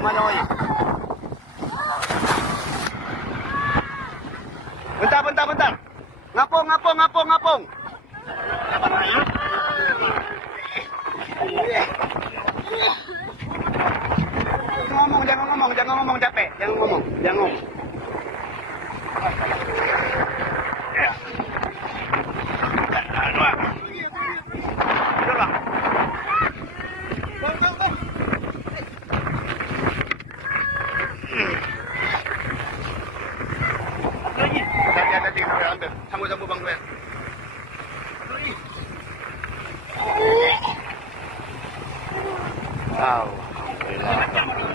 Manoy. Bentar. Ngapung. Jangan ngomong capek. Jangan ngomong. Ya. Tidur lah. Hati-hati, ambil. Sambung bang Duet. Alhamdulillah.